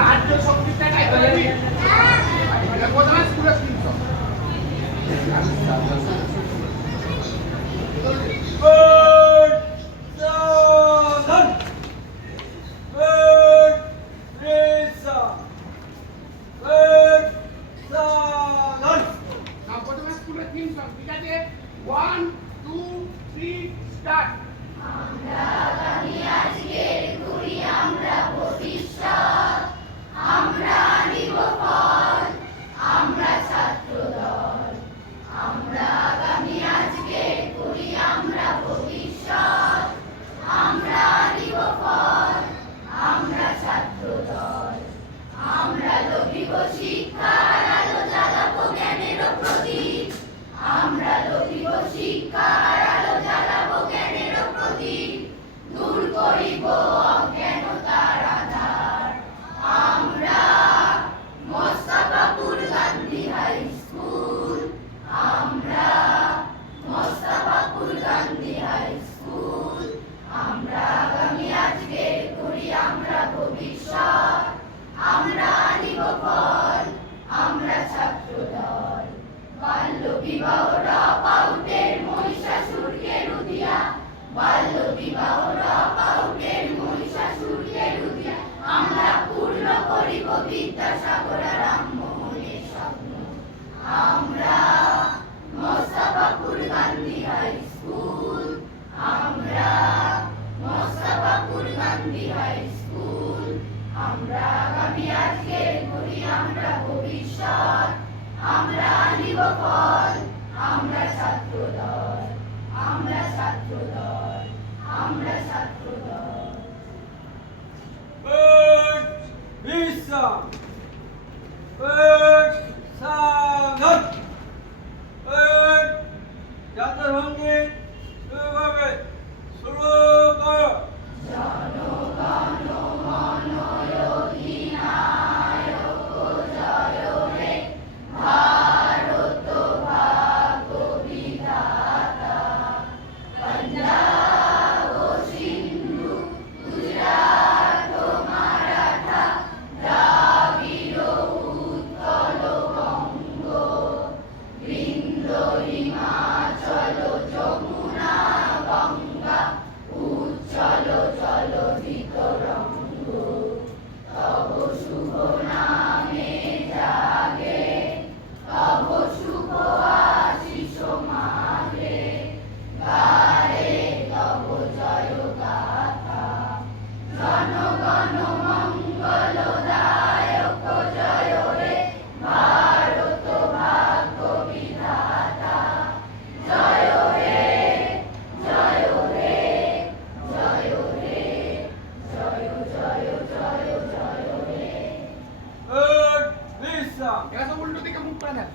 রাজ্য সংবিধান প্রধান স্কুলের 300 ঠিক আছে 1 2 3 স্টার্ট আমরা আগামী আজকের করি আমরা ভবিষ্যৎ আমরা আনিব ফল আমরা ছাত্র দল আমরা আগামী আজকের করি আমরা ভবিষ্যৎ আমরা আনিব ফল আমরা ছাত্র দল আমরা লোভিব শিক্ষার আলো জ্বালাবো জ্ঞানের প্রদীপ আমরা লোভিব শিক্ষার আলো জ্বালাবো জ্ঞানের প্রদীপ দূর করিব অজ্ঞানতার আধার আমরা মোস্তাফাপুর গান্ধী হাই স্কুল আমরা মোস্তাফাপুর গান্ধী হাই স্কুল আমরা আগামী আজকের করি আমরা ভবিষ্যৎ আমরা আনিব ফল আমরা ছাত্র দল বাল্য বিবাহ পাউটের মহিষাসুরকে রুধিয়া বাল্য বিবাহ পাউটের মহিষাসুরকে রুধিয়া আমরা পূর্ণ করিব বিদ্যাসাগর রামমোহনের স্বপ্ন আমরা মোস্তাফাপুর গান্ধী হাই স্কুল আমরা মোস্তাফাপুর গান্ধী হাই স্কুল আমরা আগামী আজকের করি আমরা ভবিষ্যৎ আমরা আনিব ফল আমরা ছাত্র দল আমরা ছাত্র দল আমরা ছাত্র দল বিশ্রাম সাধন জাতীয় সঙ্গীত এভাবে শুরু করো জনগণ মন অধিনায়ক জয় হে ভারত ভাগ্য বিধাতা পঞ্জাব সিন্ধু গুজরাট মারাঠা দ্রাবিড় উৎকল বঙ্গ বৃন্দ হিমাচল যমুনা গঙ্গা উজ্জ্বল জলধিত রঙ্গ তব শুভ নামে জাগে তব শুভ আশিস মাগে গায়ে তব জয় গাথা জনগণ মঙ্গল দায়ক জয় হে ভারত ভাগ্য বিধাতা জয় হে জয় হে জয় হে জয় জয় জয় জয় হে বিশ্রাম এরা সব উল্টো দিকে মুখ করে দেন